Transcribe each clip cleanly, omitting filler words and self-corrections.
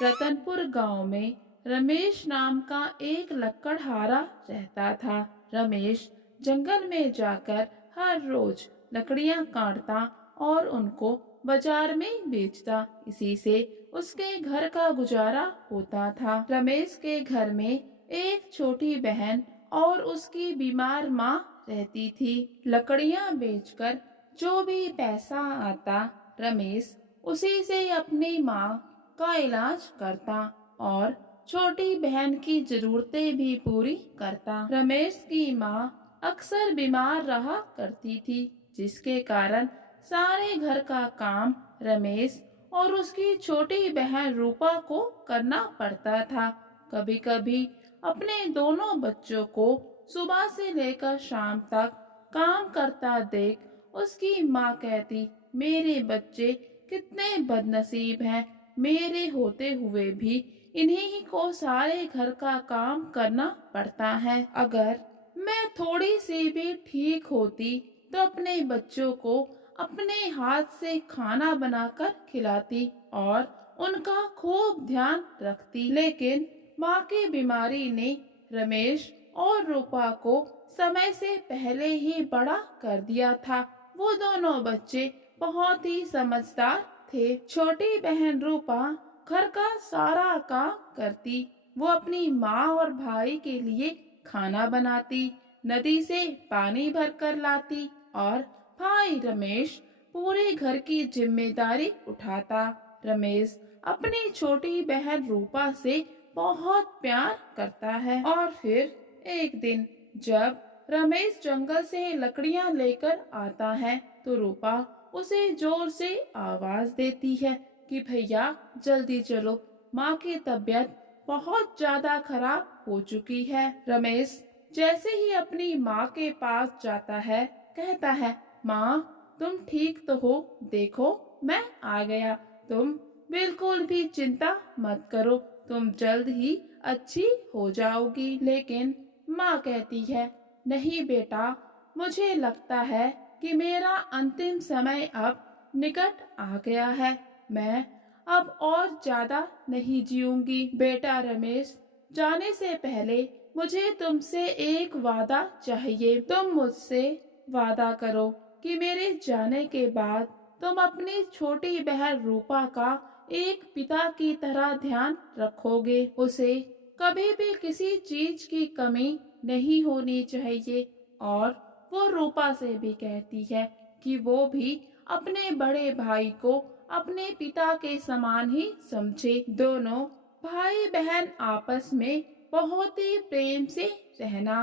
रतनपुर गांव में रमेश नाम का एक लकड़हारा रहता था। रमेश जंगल में जाकर हर रोज लकड़ियां काटता और उनको बाजार में बेचता। इसी से उसके घर का गुजारा होता था। रमेश के घर में एक छोटी बहन और उसकी बीमार माँ रहती थी। लकड़ियां बेचकर जो भी पैसा आता, रमेश उसी से अपनी माँ का इलाज करता और छोटी बहन की जरूरतें भी पूरी करता। रमेश की माँ अक्सर बीमार रहा करती थी, जिसके कारण सारे घर का काम रमेश और उसकी छोटी बहन रूपा को करना पड़ता था। कभी कभी अपने दोनों बच्चों को सुबह से लेकर शाम तक काम करता देख उसकी माँ कहती, मेरे बच्चे कितने बदनसीब हैं, मेरे होते हुए भी इन्हीं को सारे घर का काम करना पड़ता है। अगर मैं थोड़ी सी भी ठीक होती तो अपने बच्चों को अपने हाथ से खाना बनाकर खिलाती और उनका खूब ध्यान रखती। लेकिन माँ की बीमारी ने रमेश और रूपा को समय से पहले ही बड़ा कर दिया था। वो दोनों बच्चे बहुत ही समझदार थे। छोटी बहन रूपा घर का सारा काम करती। वो अपनी माँ और भाई के लिए खाना बनाती, नदी से पानी भर कर लाती और भाई रमेश पूरे घर की जिम्मेदारी उठाता। रमेश अपनी छोटी बहन रूपा से बहुत प्यार करता है। और फिर एक दिन जब रमेश जंगल से लकड़ियां लेकर आता है तो रूपा उसे जोर से आवाज देती है कि भैया जल्दी चलो, माँ की तबीयत बहुत ज्यादा खराब हो चुकी है। रमेश जैसे ही अपनी माँ के पास जाता है, कहता है, माँ तुम ठीक तो हो? देखो मैं आ गया। तुम बिल्कुल भी चिंता मत करो, तुम जल्द ही अच्छी हो जाओगी। लेकिन माँ कहती है, नहीं बेटा, मुझे लगता है कि मेरा अंतिम समय अब निकट आ गया है। मैं अब और ज्यादा नहीं जीऊंगी। बेटा रमेश, जाने से पहले मुझे तुमसे एक वादा चाहिए। तुम मुझसे वादा करो कि मेरे जाने के बाद तुम अपनी छोटी बहन रूपा का एक पिता की तरह ध्यान रखोगे। उसे कभी भी किसी चीज की कमी नहीं होनी चाहिए। और वो रूपा से भी कहती है कि वो भी अपने बड़े भाई को अपने पिता के समान ही समझे। दोनों भाई बहन आपस में बहुत ही प्रेम से रहना।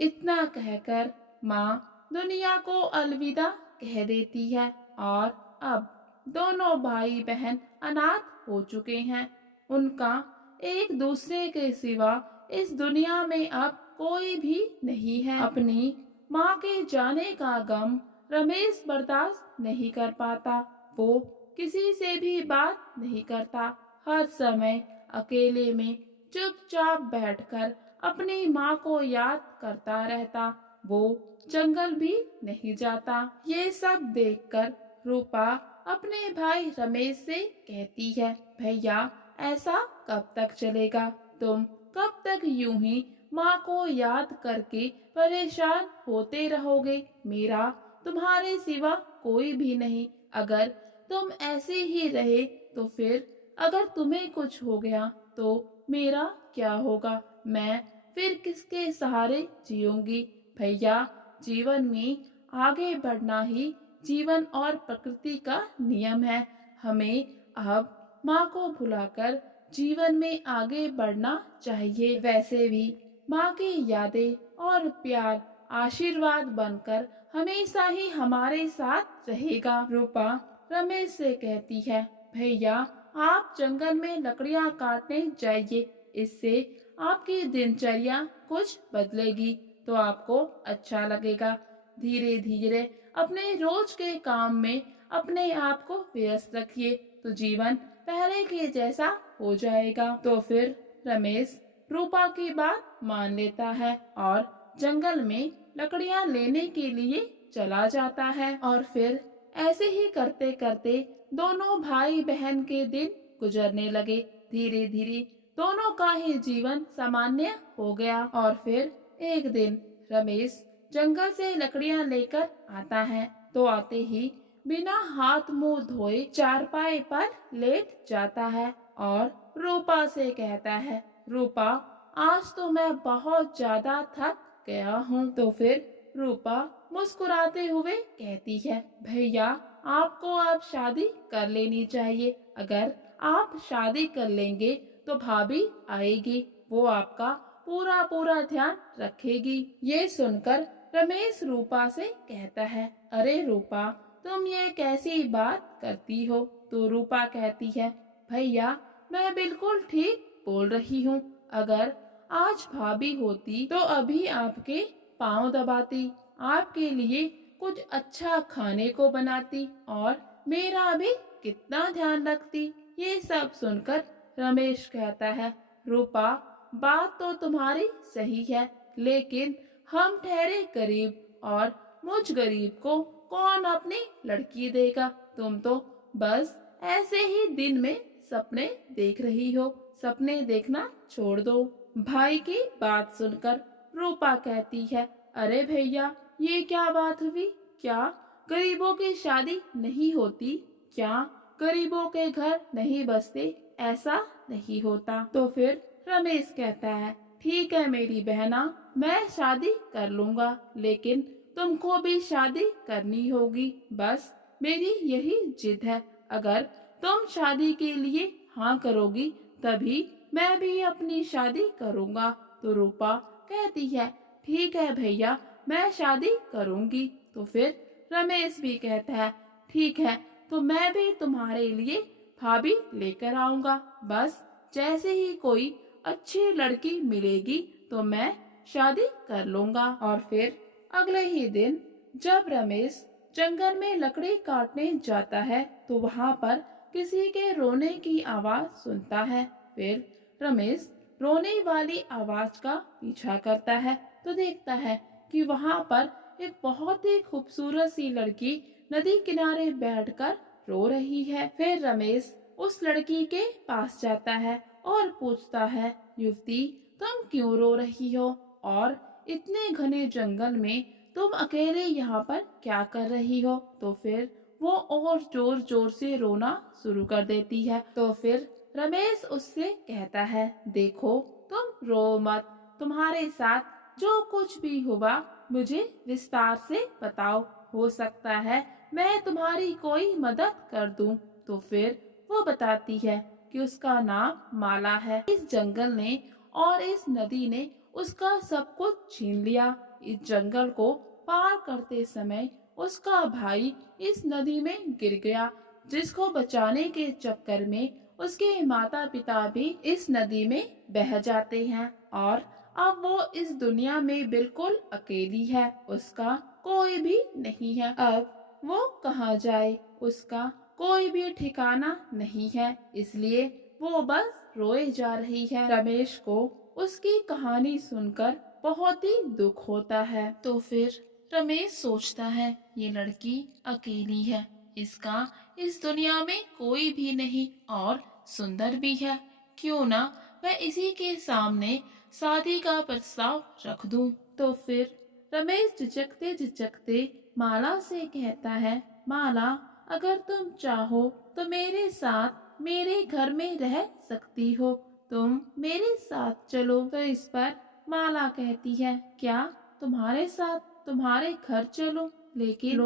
इतना कहकर माँ दुनिया को अलविदा कह देती है और अब दोनों भाई बहन अनाथ हो चुके हैं। उनका एक दूसरे के सिवा इस दुनिया में अब कोई भी नहीं है। अपनी माँ के जाने का गम रमेश बर्दाश्त नहीं कर पाता। वो किसी से भी बात नहीं करता। हर समय अकेले में चुपचाप बैठकर अपनी माँ को याद करता रहता। वो जंगल भी नहीं जाता। ये सब देखकर रूपा अपने भाई रमेश से कहती है, भैया ऐसा कब तक चलेगा? तुम कब तक यूं ही माँ को याद करके परेशान होते रहोगे? मेरा तुम्हारे सिवा कोई भी नहीं। अगर तुम ऐसे ही रहे तो फिर अगर तुम्हें कुछ हो गया तो मेरा क्या होगा? मैं फिर किसके सहारे जीऊंगी? भैया, जीवन में आगे बढ़ना ही जीवन और प्रकृति का नियम है। हमें अब माँ को भुलाकर जीवन में आगे बढ़ना चाहिए। वैसे भी माँ की यादें और प्यार आशीर्वाद बनकर हमेशा ही हमारे साथ रहेगा। रूपा रमेश से कहती है, भैया आप जंगल में लकड़ियाँ काटने जाइए, इससे आपकी दिनचर्या कुछ बदलेगी तो आपको अच्छा लगेगा। धीरे धीरे अपने रोज के काम में अपने आप को व्यस्त रखिए तो जीवन पहले के जैसा हो जाएगा। तो फिर रमेश रूपा की बात मान लेता है और जंगल में लकड़ियां लेने के लिए चला जाता है। और फिर ऐसे ही करते करते दोनों भाई बहन के दिन गुजरने लगे। धीरे धीरे दोनों का ही जीवन सामान्य हो गया। और फिर एक दिन रमेश जंगल से लकड़ियां लेकर आता है, तो आते ही बिना हाथ मुंह धोए चारपाई पर लेट जाता है और रूपा से कहता है, रूपा आज तो मैं बहुत ज्यादा थक गया हूँ। तो फिर रूपा मुस्कुराते हुए कहती है, भैया आपको अब शादी कर लेनी चाहिए। अगर आप शादी कर लेंगे तो भाभी आएगी, वो आपका पूरा पूरा ध्यान रखेगी। ये सुनकर रमेश रूपा से कहता है, अरे रूपा तुम ये कैसी बात करती हो। तो रूपा कहती है, भैया मैं बिल्कुल ठीक बोल रही हूँ। अगर आज भाभी होती तो अभी आपके पाँव दबाती, आपके लिए कुछ अच्छा खाने को बनाती और मेरा भी कितना ध्यान रखती। ये सब सुनकर रमेश कहता है, रूपा बात तो तुम्हारी सही है, लेकिन हम ठहरे गरीब और मुझ गरीब को कौन अपनी लड़की देगा। तुम तो बस ऐसे ही दिन में सपने देख रही हो, सपने देखना छोड़ दो। भाई की बात सुनकर रूपा कहती है, अरे भैया ये क्या बात हुई, क्या गरीबों की शादी नहीं होती, क्या गरीबों के घर नहीं बसते, ऐसा नहीं होता। तो फिर रमेश कहता है, ठीक है मेरी बहना, मैं शादी कर लूंगा, लेकिन तुमको भी शादी करनी होगी। बस मेरी यही जिद है, अगर तुम शादी के लिए हाँ करोगी तभी मैं भी अपनी शादी करूंगा। तो रूपा कहती है, ठीक है भैया मैं शादी करूंगी। तो फिर रमेश भी कहता है, ठीक है तो मैं भी तुम्हारे लिए भाभी लेकर आऊंगा। बस जैसे ही कोई अच्छी लड़की मिलेगी तो मैं शादी कर लूंगा। और फिर अगले ही दिन जब रमेश जंगल में लकड़ी काटने जाता है तो वहाँ पर किसी के रोने की आवाज सुनता है। फिर रमेश रोने वाली आवाज का पीछा करता है तो देखता है कि वहाँ पर एक बहुत ही खूबसूरत सी लड़की नदी किनारे बैठकर रो रही है। फिर रमेश उस लड़की के पास जाता है और पूछता है, युवती तुम क्यों रो रही हो और इतने घने जंगल में तुम अकेले यहाँ पर क्या कर रही हो। तो फिर वो और जोर जोर से रोना शुरू कर देती है। तो फिर रमेश उससे कहता है, देखो तुम रो मत, तुम्हारे साथ जो कुछ भी हुआ मुझे विस्तार से बताओ, हो सकता है मैं तुम्हारी कोई मदद कर दूं। तो फिर वो बताती है कि उसका नाम माला है। इस जंगल ने और इस नदी ने उसका सब कुछ छीन लिया। इस जंगल को पार करते समय उसका भाई इस नदी में गिर गया, जिसको बचाने के चक्कर में उसके माता पिता भी इस नदी में बह जाते हैं और अब वो इस दुनिया में बिल्कुल अकेली है। उसका कोई भी नहीं है। अब वो कहाँ जाए, उसका कोई भी ठिकाना नहीं है, इसलिए वो बस रोए जा रही है। रमेश को उसकी कहानी सुनकर बहुत ही दुख होता है। तो फिर रमेश सोचता है, ये लड़की अकेली है, इसका इस दुनिया में कोई भी नहीं और सुंदर भी है, क्यों ना मैं इसी के सामने शादी का प्रस्ताव रख दूं। तो फिर रमेश झिझकते झिझकते माला से कहता है, माला अगर तुम चाहो तो मेरे साथ मेरे घर में रह सकती हो, तुम मेरे साथ चलो। तो इस पर माला कहती है, क्या तुम्हारे साथ तुम्हारे घर चलो, लेकिन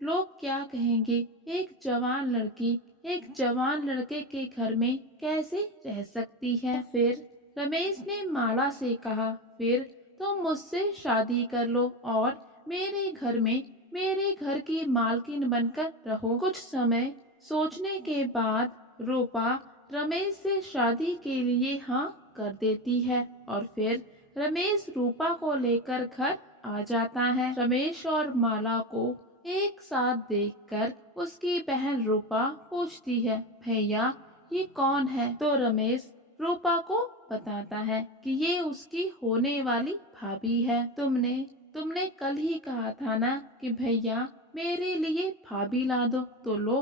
लोग क्या कहेंगे, एक जवान लड़की एक जवान लड़के के घर में कैसे रह सकती है। फिर रमेश ने माला से कहा, फिर तुम मुझसे शादी कर लो और मेरे घर में मेरे घर की मालकिन बनकर रहो। कुछ समय सोचने के बाद रूपा रमेश से शादी के लिए हाँ कर देती है और फिर रमेश रूपा को लेकर घर आ जाता है। रमेश और माला को एक साथ देखकर उसकी बहन रूपा पूछती है, भैया ये कौन है। तो रमेश रूपा को बताता है कि ये उसकी होने वाली भाभी है। तुमने कल ही कहा था ना कि भैया मेरे लिए भाभी ला दो, तो लो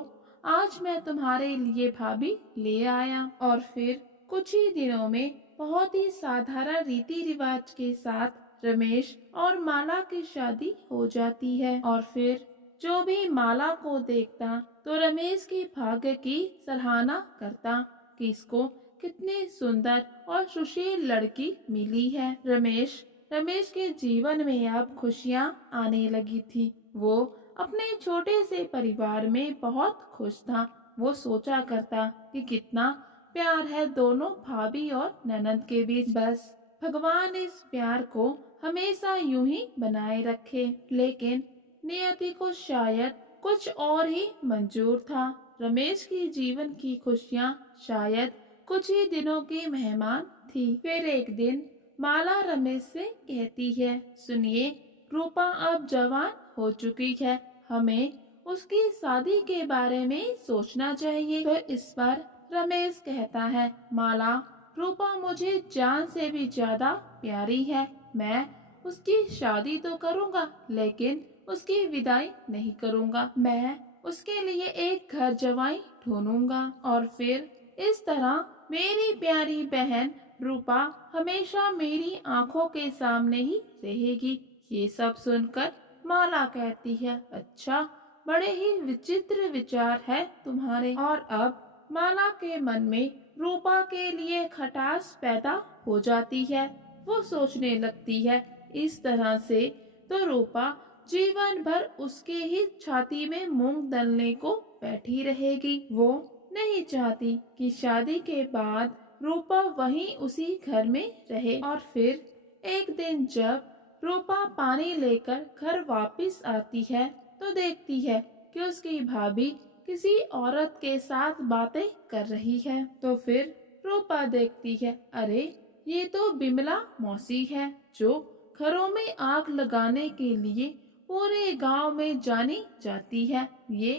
आज मैं तुम्हारे लिए भाभी ले आया। और फिर कुछ ही दिनों में बहुत ही साधारण रीति रिवाज के साथ रमेश और माला की शादी हो जाती है। और फिर जो भी माला को देखता तो रमेश के भाग्य की सराहना करता कि इसको कितनी सुंदर और सुशील लड़की मिली है। रमेश के जीवन में अब खुशियाँ आने लगी थी। वो अपने छोटे से परिवार में बहुत खुश था। वो सोचा करता कि कितना प्यार है दोनों भाभी और ननद के बीच। बस भगवान इस प्यार को हमेशा यूं ही बनाए रखे। लेकिन नियति को शायद कुछ और ही मंजूर था। रमेश की जीवन की खुशियाँ शायद कुछ ही दिनों की मेहमान थी। फिर एक दिन माला रमेश से कहती है, सुनिए, रूपा अब जवान हो चुकी है, हमें उसकी शादी के बारे में सोचना चाहिए। तो इस पर रमेश कहता है, माला, रूपा मुझे जान से भी ज्यादा प्यारी है। मैं उसकी शादी तो करूँगा लेकिन उसकी विदाई नहीं करूँगा। मैं उसके लिए एक घर जवाई ढूंढूंगा और फिर इस तरह मेरी प्यारी बहन रूपा हमेशा मेरी आंखों के सामने ही रहेगी। ये सब सुनकर माला कहती है, अच्छा, बड़े ही विचित्र विचार है तुम्हारे। और अब माला के मन में रूपा के लिए खटास पैदा हो जाती है। वो सोचने लगती है, इस तरह से तो रूपा जीवन भर उसके ही छाती में मूंग दलने को बैठी रहेगी। वो नहीं चाहती कि शादी के बाद रूपा वहीं उसी घर में रहे। और फिर एक दिन जब रूपा पानी लेकर घर वापस आती है तो देखती है कि उसकी भाभी किसी औरत के साथ बातें कर रही है। तो फिर रूपा देखती है, अरे ये तो बिमला मौसी है जो घरों में आग लगाने के लिए पूरे गांव में जानी जाती है। ये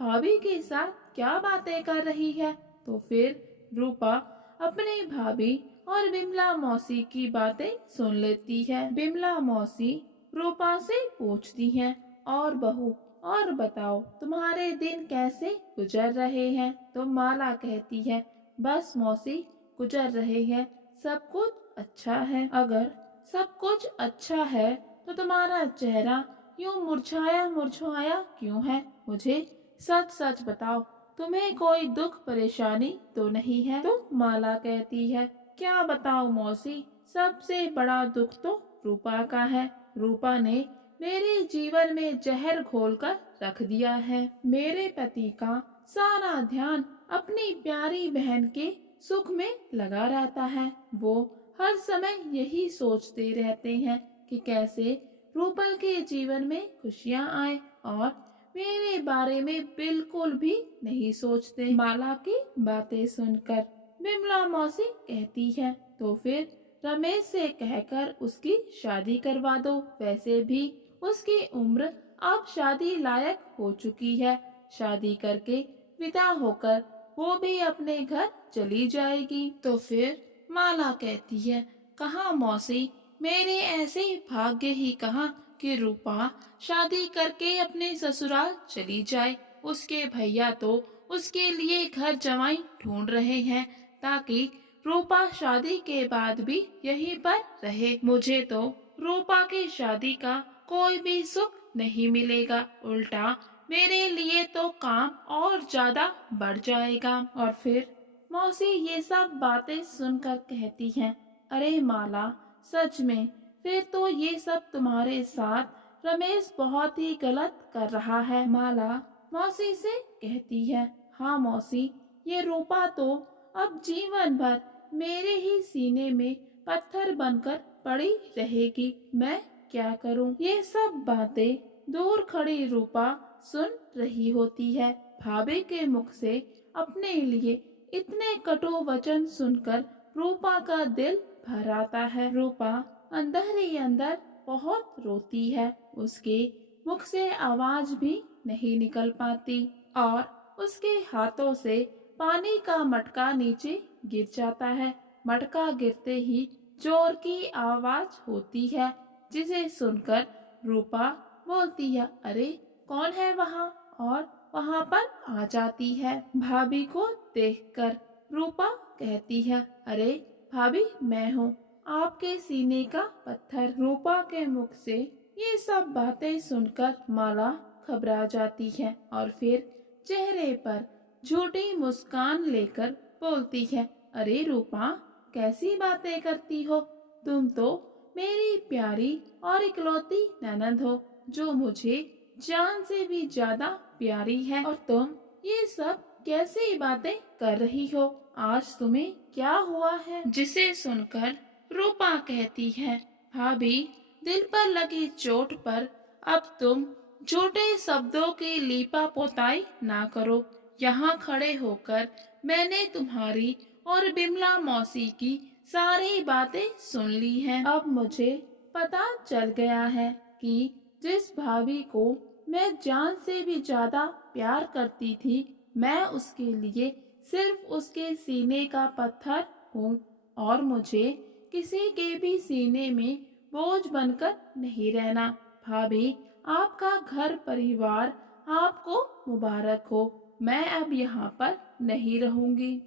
भाभी के साथ क्या बातें कर रही है। तो फिर रूपा अपने भाभी और बिमला मौसी की बातें सुन लेती है। बिमला मौसी रूपा से पूछती हैं, और बहू, और बताओ तुम्हारे दिन कैसे गुजर रहे हैं। तो माला कहती है, बस मौसी, गुजर रहे हैं, सब कुछ अच्छा है। अगर सब कुछ अच्छा है तो तुम्हारा चेहरा यूं मुरझाया मुरझाया क्यों है। मुझे सच सच बताओ, तुम्हें कोई दुख परेशानी तो नहीं है। तो माला कहती है, क्या बताओ मौसी, सबसे बड़ा दुख तो रूपा का है। रूपा ने मेरे जीवन में जहर घोलकर रख दिया है। मेरे पति का सारा ध्यान अपनी प्यारी बहन के सुख में लगा रहता है। वो हर समय यही सोचते रहते हैं कि कैसे रूपल के जीवन में खुशियाँ आए और मेरे बारे में बिल्कुल भी नहीं सोचते। माला की बातें सुनकर बिमला मौसी कहती है, तो फिर रमेश से कहकर उसकी शादी करवा दो। वैसे भी उसकी उम्र अब शादी लायक हो चुकी है। शादी करके विदा होकर वो भी अपने घर चली जाएगी। तो फिर माला कहती है, कहाँ मौसी, मेरे ऐसे भाग्य ही कहाँ कि रूपा शादी करके अपने ससुराल चली जाए। उसके भैया तो उसके लिए घर जमाई ढूंढ रहे हैं ताकि रूपा शादी के बाद भी यहीं पर रहे। मुझे तो रूपा की शादी का कोई भी सुख नहीं मिलेगा, उल्टा मेरे लिए तो काम और ज्यादा बढ़ जाएगा। और फिर मौसी ये सब बातें सुनकर कहती हैं, अरे माला, सच में फिर तो ये सब तुम्हारे साथ रमेश बहुत ही गलत कर रहा है। माला मौसी से कहती है, हाँ मौसी, ये रूपा तो अब जीवन भर मेरे ही सीने में पत्थर बनकर पड़ी रहेगी। मैं क्या करूं। ये सब बातें दूर खड़ी रूपा सुन रही होती है। भाभी के मुख से अपने लिए इतने कटु वचन सुनकर रूपा का दिल भर आता है। रूपा अंदर ही अंदर बहुत रोती है। उसके मुख से आवाज भी नहीं निकल पाती और उसके हाथों से पानी का मटका नीचे गिर जाता है। मटका गिरते ही जोर की आवाज होती है, जिसे सुनकर रूपा बोलती है, अरे कौन है वहाँ, और वहाँ पर आ जाती है। भाभी को देखकर रूपा कहती है, अरे भाभी मैं हूँ, आपके सीने का पत्थर। रूपा के मुख से ये सब बातें सुनकर माला घबरा जाती है और फिर चेहरे पर झूठी मुस्कान लेकर बोलती है, अरे रूपा कैसी बातें करती हो, तुम तो मेरी प्यारी और इकलौती ननद हो जो मुझे जान से भी ज्यादा प्यारी है, और तुम ये सब कैसी बातें कर रही हो, आज तुम्हें क्या हुआ है। जिसे सुनकर रूपा कहती है, भाभी दिल पर लगी चोट पर अब तुम झूठे शब्दों की लीपा पोताई ना करो। यहाँ खड़े होकर मैंने तुम्हारी और बिमला मौसी की सारी बातें सुन ली हैं। अब मुझे पता चल गया है कि जिस भाभी को मैं जान से भी ज्यादा प्यार करती थी, मैं उसके लिए सिर्फ उसके सीने का पत्थर हूँ और मुझे किसी के भी सीने में बोझ बनकर नहीं रहना। भाभी आपका घर परिवार आपको मुबारक हो, मैं अब यहाँ पर नहीं रहूंगी।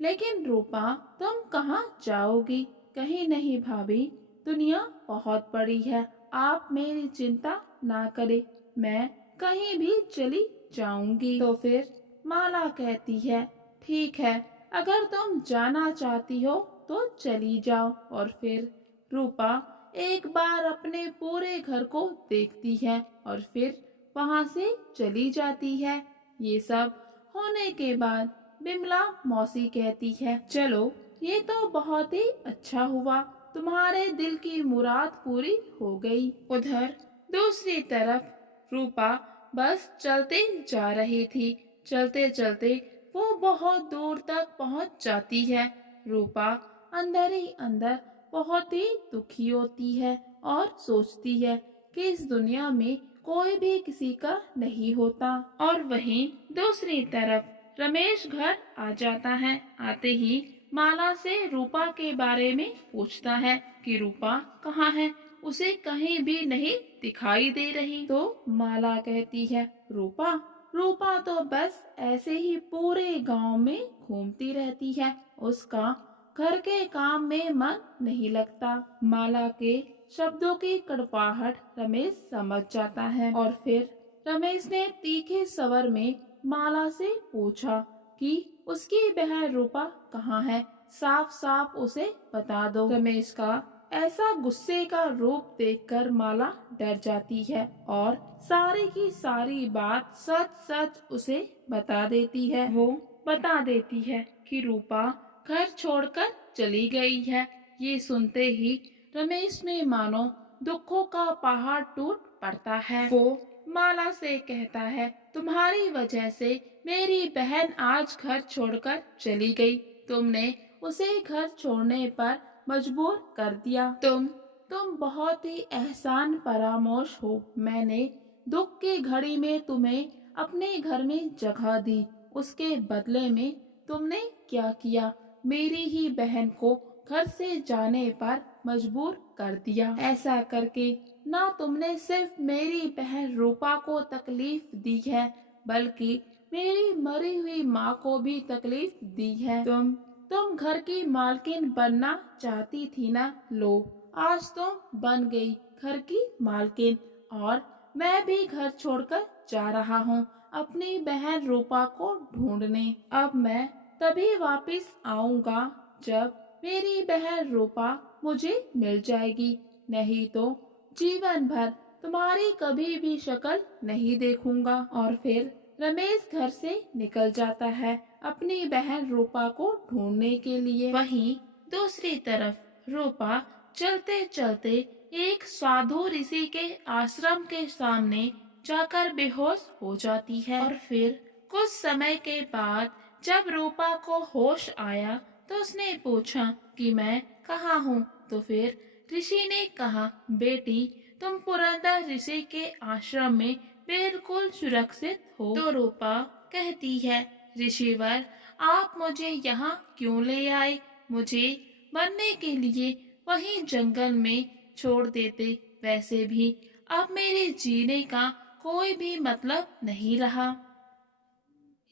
लेकिन रूपा तुम कहाँ जाओगी। कहीं नहीं भाभी, दुनिया बहुत बड़ी है, आप मेरी चिंता ना करें, मैं कहीं भी चली जाऊंगी। तो फिर माला कहती है, ठीक है, अगर तुम जाना चाहती हो तो चली जाओ। और फिर रूपा एक बार अपने पूरे घर को देखती है और फिर वहाँ से चली जाती है। ये सब होने के बाद बिमला मौसी कहती है, चलो ये तो बहुत ही अच्छा हुआ, तुम्हारे दिल की मुराद पूरी हो गई। उधर दूसरी तरफ रूपा बस चलते जा रही थी। चलते चलते वो बहुत दूर तक पहुंच जाती है। रूपा अंदर ही अंदर बहुत ही दुखी होती है और सोचती है कि इस दुनिया में कोई भी किसी का नहीं होता। और वहीं दूसरी तरफ रमेश घर आ जाता है। आते ही माला से रूपा के बारे में पूछता है कि रूपा कहाँ है, उसे कहीं भी नहीं दिखाई दे रही। तो माला कहती है, रूपा तो बस ऐसे ही पूरे गांव में घूमती रहती है, उसका घर के काम में मन नहीं लगता। माला के शब्दों की कड़वाहट रमेश समझ जाता है और फिर रमेश ने तीखे स्वर में माला से पूछा कि उसकी बहन रूपा कहाँ है, साफ साफ उसे बता दो। रमेश का ऐसा गुस्से का रूप देखकर माला डर जाती है और सारी की सारी बात सच सच उसे बता देती है। वो बता देती है कि रूपा घर छोड़कर चली गई है। ये सुनते ही रमेश में मानो दुखों का पहाड़ टूट पड़ता है। वो माला से कहता है, तुम्हारी वजह से मेरी बहन आज घर छोड़कर चली गई, तुमने उसे घर छोड़ने पर मजबूर कर दिया। तुम बहुत ही एहसान फरामोश हो। मैंने दुख की घड़ी में तुम्हें अपने घर में जगह दी, उसके बदले में तुमने क्या किया, मेरी ही बहन को घर से जाने पर मजबूर कर दिया। ऐसा करके ना तुमने सिर्फ मेरी बहन रूपा को तकलीफ दी है, बल्कि मेरी मरी हुई माँ को भी तकलीफ दी है। तुम घर की मालकिन बनना चाहती थी ना, लो आज तुम बन गई घर की मालकिन, और मैं भी घर छोड़कर जा रहा हूँ अपनी बहन रूपा को ढूंढने। अब मैं तभी वापस आऊँगा जब मेरी बहन रूपा मुझे मिल जाएगी, नहीं तो जीवन भर तुम्हारी कभी भी शक्ल नहीं देखूंगा। और फिर रमेश घर से निकल जाता है अपनी बहन रूपा को ढूंढने के लिए। वहीं दूसरी तरफ रूपा चलते चलते एक साधु ऋषि के आश्रम के सामने जाकर बेहोश हो जाती है। और फिर कुछ समय के बाद जब रूपा को होश आया तो उसने पूछा कि मैं कहाँ हूँ। तो फिर ऋषि ने कहा, बेटी तुम पुरंदर ऋषि के आश्रम में बिल्कुल सुरक्षित हो। तो रूपा कहती है, ऋषिवर आप मुझे यहाँ क्यों ले आए, मुझे मरने के लिए वहीं जंगल में छोड़ देते, वैसे भी अब मेरे जीने का कोई भी मतलब नहीं रहा।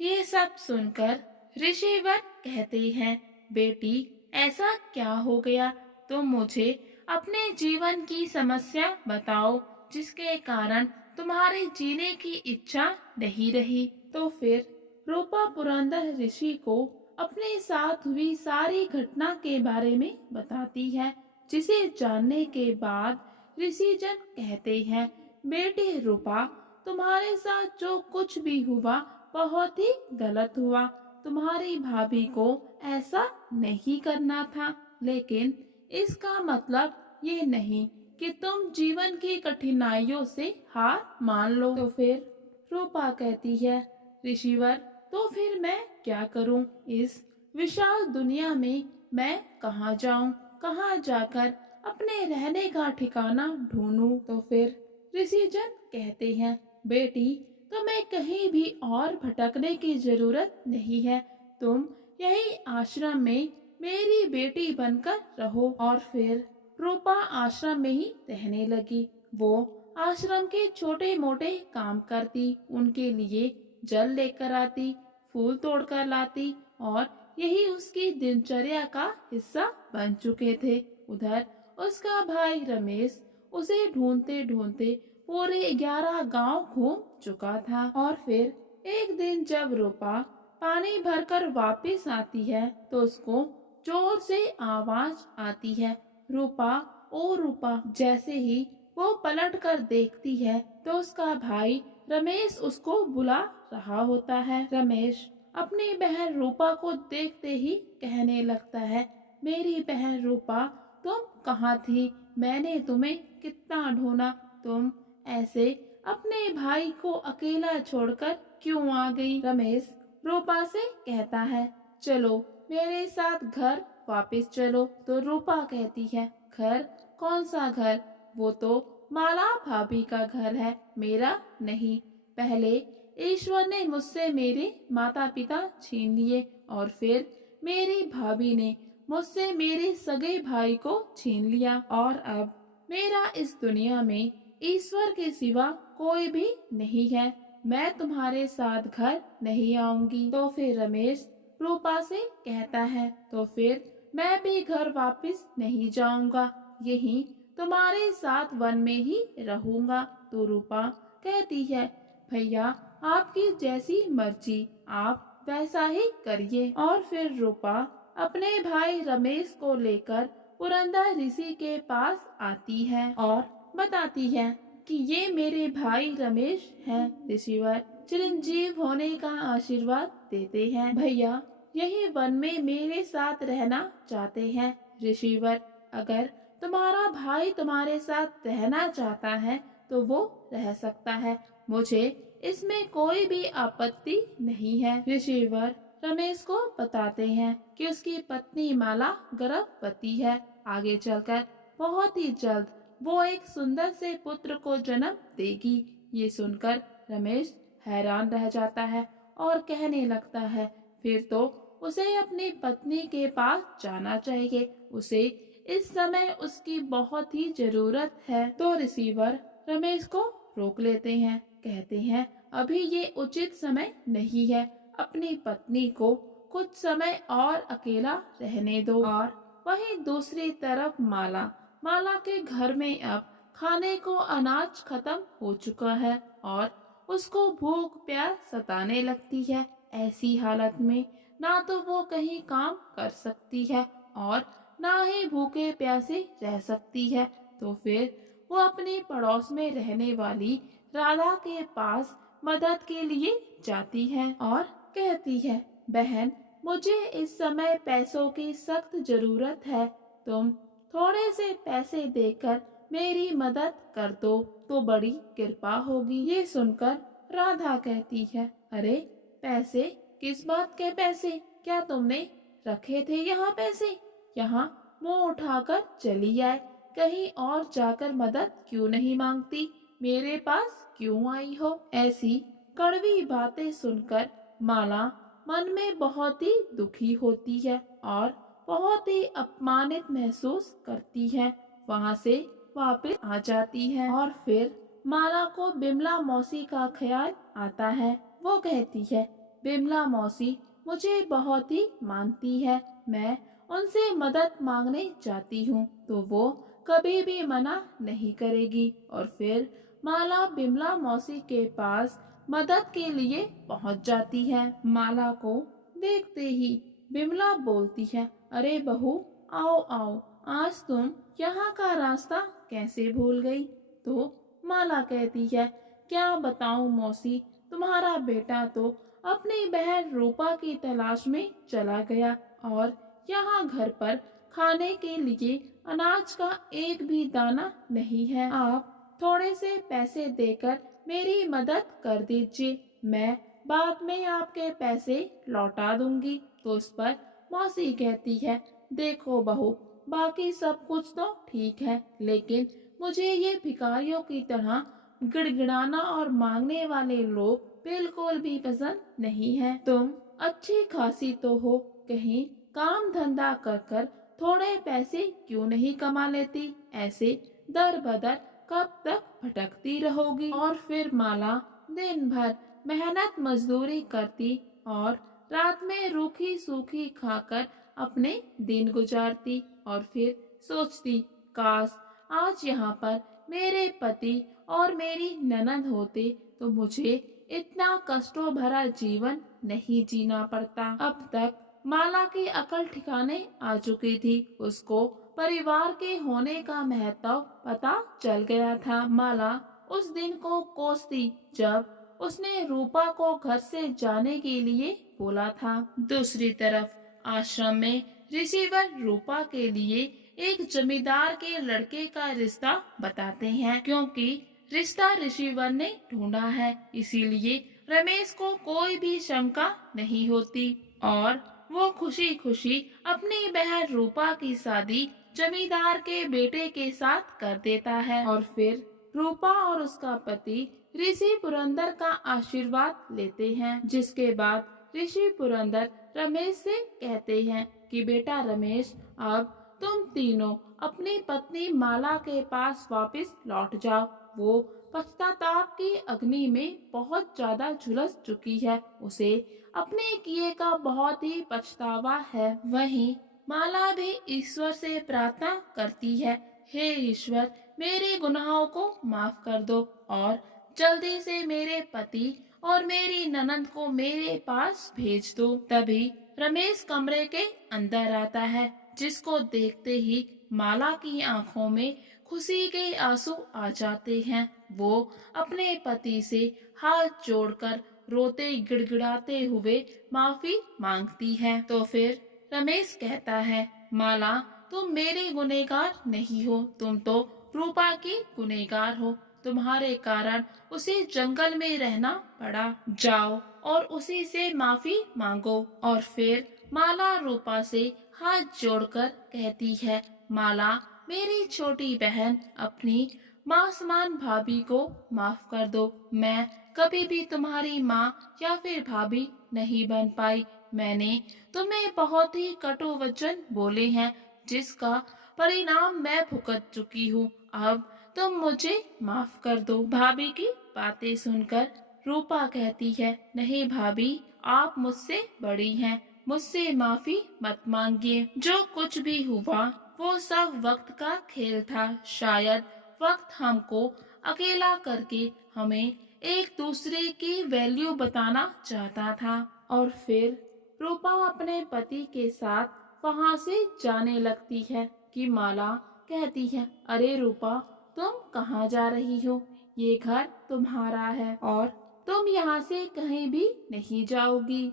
ये सब सुनकर ऋषिवर कहते हैं, बेटी ऐसा क्या हो गया, तुम मुझे अपने जीवन की समस्या बताओ जिसके कारण तुम्हारे जीने की इच्छा नहीं रही। तो फिर रूपा पुरंदर ऋषि को अपने साथ हुई सारी घटना के बारे में बताती है, जिसे जानने के बाद ऋषिजन कहते हैं, बेटी रूपा, तुम्हारे साथ जो कुछ भी हुआ बहुत ही गलत हुआ। तुम्हारी भाभी को ऐसा नहीं करना था, लेकिन इसका मतलब ये नहीं कि तुम जीवन की कठिनाइयों से हार मान लो। तो फिर रूपा कहती है, ऋषिवर, तो फिर मैं क्या करूं? इस विशाल दुनिया में मैं कहाँ जाऊं? कहाँ जाकर अपने रहने का ठिकाना ढूंढूं? तो फिर ऋषिजन कहते हैं, बेटी तुम्हें कहीं भी और भटकने की जरूरत नहीं है। तुम यही आश्रम में मेरी बेटी बनकर रहो। और फिर रूपा आश्रम में ही रहने लगी। वो आश्रम के छोटे मोटे काम करती, उनके लिए जल लेकर आती, फूल तोड़कर लाती, और यही उसकी दिनचर्या का हिस्सा बन चुके थे। उधर उसका भाई रमेश उसे ढूंढते ढूंढते पूरे 11 गांव घूम चुका था। और फिर एक दिन जब रूपा पानी भरकर वापस आती है तो उसको जोर से आवाज आती है, रूपा, ओ रूपा। जैसे ही वो पलट कर देखती है तो उसका भाई रमेश उसको बुला रहा होता है। रमेश अपनी बहन रूपा को देखते ही कहने लगता है, मेरी बहन रूपा, तुम कहाँ थी? मैंने तुम्हें कितना ढूंढा। तुम ऐसे अपने भाई को अकेला छोड़कर क्यों आ गई? रमेश रूपा से कहता है, चलो मेरे साथ घर वापस चलो। तो रूपा कहती है, घर? कौन सा घर? वो तो माला भाभी का घर है, मेरा नहीं। पहले ईश्वर ने मुझसे मेरे माता पिता छीन लिए और फिर मेरी भाभी ने मुझसे मेरे सगे भाई को छीन लिया, और अब मेरा इस दुनिया में ईश्वर के सिवा कोई भी नहीं है। मैं तुम्हारे साथ घर नहीं आऊंगी। तो फिर रमेश रूपा से कहता है, तो फिर मैं भी घर वापस नहीं जाऊंगा, यहीं तुम्हारे साथ वन में ही रहूंगा। तो रूपा कहती है, भैया आपकी जैसी मर्जी, आप वैसा ही करिए। और फिर रूपा अपने भाई रमेश को लेकर पुरंदर ऋषि के पास आती है और बताती है कि ये मेरे भाई रमेश हैं। ऋषिवर चिरंजीव होने का आशीर्वाद देते हैं। भैया यही वन में मेरे साथ रहना चाहते हैं। ऋषिवर, अगर तुम्हारा भाई तुम्हारे साथ रहना चाहता है तो वो रह सकता है, मुझे इसमें कोई भी आपत्ति नहीं है। ऋषिवर रमेश को बताते हैं कि उसकी पत्नी माला गर्भवती है। आगे चलकर बहुत ही जल्द वो एक सुंदर से पुत्र को जन्म देगी। ये सुनकर रमेश हैरान रह जाता है और कहने लगता है, फिर तो उसे अपनी पत्नी के पास जाना चाहिए, उसे इस समय उसकी बहुत ही जरूरत है। तो रिसीवर रमेश को रोक लेते हैं, कहते हैं, अभी ये उचित समय नहीं है, अपनी पत्नी को कुछ समय और अकेला रहने दो। और वहीं दूसरी तरफ माला के घर में अब खाने को अनाज खत्म हो चुका है और उसको भूख प्यास सताने लगती है। ऐसी हालत में ना तो वो कहीं काम कर सकती है और ना ही भूखे प्यासे रह सकती है। तो फिर वो अपने पड़ोस में रहने वाली राधा के पास मदद के लिए जाती है और कहती है, बहन मुझे इस समय पैसों की सख्त जरूरत है, तुम थोड़े से पैसे देकर मेरी मदद कर दो तो बड़ी कृपा होगी। ये सुनकर राधा कहती है, अरे पैसे? किस बात के पैसे? क्या तुमने रखे थे यहाँ पैसे? यहाँ मुंह उठाकर चली आए, कहीं और जाकर मदद क्यों नहीं मांगती? मेरे पास क्यों आई हो? ऐसी कड़वी बातें सुनकर माला मन में बहुत ही दुखी होती है और बहुत ही अपमानित महसूस करती है। वहाँ से वापस आ जाती है और फिर माला को बिमला मौसी का ख्याल आता है। वो कहती है, बिमला मौसी मुझे बहुत ही मानती है। मैं उनसे मदद मांगने जाती हूँ तो वो कभी भी मना नहीं करेगी। और फिर माला बिमला मौसी के पास मदद के लिए पहुँच जाती है। माला को देखते ही बिमला बोलती है, अरे बहू, आओ आओ, आज तुम यहाँ का रास्ता कैसे भूल गई? तो माला कहती है, क्या बताऊं मौसी, तुम्हारा बेटा तो अपनी बहन रूपा की तलाश में चला गया और यहाँ घर पर खाने के लिए अनाज का एक भी दाना नहीं है। आप थोड़े से पैसे देकर मेरी मदद कर दीजिए, मैं बाद में आपके पैसे लौटा दूंगी। तो उस पर मौसी कहती है, देखो बहू, बाकी सब कुछ तो ठीक है, लेकिन मुझे ये भिखारियों की तरह गिड़गिड़ाना और मांगने वाले लोग बिल्कुल भी पसंद नहीं है। तुम अच्छी खासी तो हो, कहीं काम धंधा कर कर थोड़े पैसे क्यों नहीं कमा लेती? ऐसे दर बदर कब तक भटकती रहोगी? और फिर माला दिन भर मेहनत मजदूरी करती और रात में रूखी सूखी खाकर अपने दिन गुजारती और फिर सोचती, काश आज यहाँ पर मेरे पति और मेरी ननद होते तो मुझे इतना कष्टों भरा जीवन नहीं जीना पड़ता। अब तक माला की अकल ठिकाने आ चुकी थी। उसको परिवार के होने का महत्व पता चल गया था। माला उस दिन को कोसती जब उसने रूपा को घर से जाने के लिए बोला था। दूसरी तरफ आश्रम में ऋषिवर रूपा के लिए एक जमींदार के लड़के का रिश्ता बताते हैं, क्योंकि रिश्ता ऋषिवर ने ढूंढा है, इसीलिए रमेश को कोई भी शंका नहीं होती और वो खुशी खुशी अपनी बहन रूपा की शादी जमींदार के बेटे के साथ कर देता है। और फिर रूपा और उसका पति ऋषि पुरंदर का आशीर्वाद लेते हैं, जिसके बाद ऋषि पुरंदर रमेश से कहते हैं कि बेटा रमेश, अब तुम तीनों अपनी पत्नी माला के पास वापस लौट जाओ। वो पश्चाताप की अग्नि में बहुत ज्यादा झुलस चुकी है, उसे अपने किए का बहुत ही पछतावा है। वहीं माला भी ईश्वर से प्रार्थना करती है, हे ईश्वर, मेरे गुनाहों को माफ कर दो और जल्दी से मेरे पति और मेरी ननद को मेरे पास भेज दो। तभी रमेश कमरे के अंदर आता है, जिसको देखते ही माला की आंखों में खुशी के आंसू आ जाते हैं। वो अपने पति से हाथ जोड़कर रोते गिड़गिड़ाते हुए माफी मांगती है। तो फिर रमेश कहता है, माला, तुम मेरे गुनहगार नहीं हो, तुम तो रूपा की गुनहगार हो। तुम्हारे कारण उसे जंगल में रहना पड़ा। जाओ और उसी से माफी मांगो। और फिर माला रूपा से हाथ जोड़कर कहती है, माला, मेरी छोटी बहन, अपनी माँ समान भाभी को माफ कर दो। मैं कभी भी तुम्हारी माँ या फिर भाभी नहीं बन पाई। मैंने तुम्हें बहुत ही कटु वचन बोले हैं, जिसका परिणाम मैं भुगत चुकी हूँ। अब तुम मुझे माफ कर दो। भाभी की बातें सुनकर रूपा कहती है, नहीं भाभी, आप मुझसे बड़ी हैं, मुझसे माफी मत मांगिए। जो कुछ भी हुआ वो सब वक्त का खेल था। शायद वक्त हमको अकेला करके हमें एक दूसरे की वैल्यू बताना चाहता था। और फिर रूपा अपने पति के साथ वहाँ से जाने लगती है कि माला कहती है, अरे रूपा, तुम कहाँ जा रही हो? ये घर तुम्हारा है और तुम यहाँ से कहीं भी नहीं जाओगी।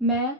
मैं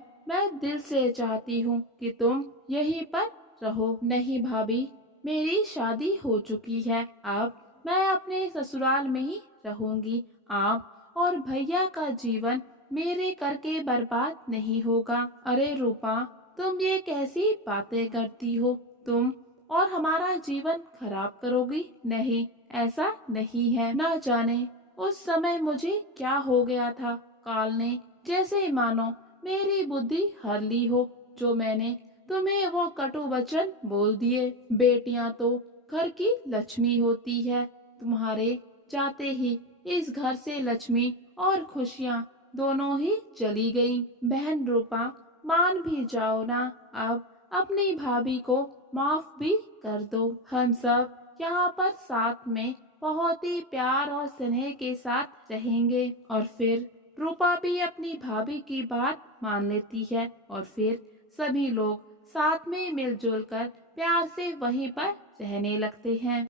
दिल से चाहती हूँ कि तुम यहीं पर रहो। नहीं भाभी, मेरी शादी हो चुकी है, अब मैं अपने ससुराल में ही रहूंगी। आप और भैया का जीवन मेरे करके बर्बाद नहीं होगा। अरे रूपा, तुम ये कैसी बातें करती हो? तुम और हमारा जीवन खराब करोगी? नहीं, ऐसा नहीं है। ना जाने उस समय मुझे क्या हो गया था। काल ने जैसे मानो मेरी बुद्धि हर ली हो, जो मैंने तुम्हें वो कटु वचन बोल दिए। बेटियां तो घर की लक्ष्मी होती है। तुम्हारे जाते ही इस घर से लक्ष्मी और खुशियाँ दोनों ही चली गईं। बहन रूपा, मान भी जाओ ना, अब अपनी भाभी को माफ भी कर दो। हम सब यहाँ पर साथ में बहुत ही प्यार और स्नेह के साथ रहेंगे। और फिर रूपा भी अपनी भाभी की बात मान लेती है और फिर सभी लोग साथ में मिलजुल कर प्यार से वहीं पर रहने लगते हैं।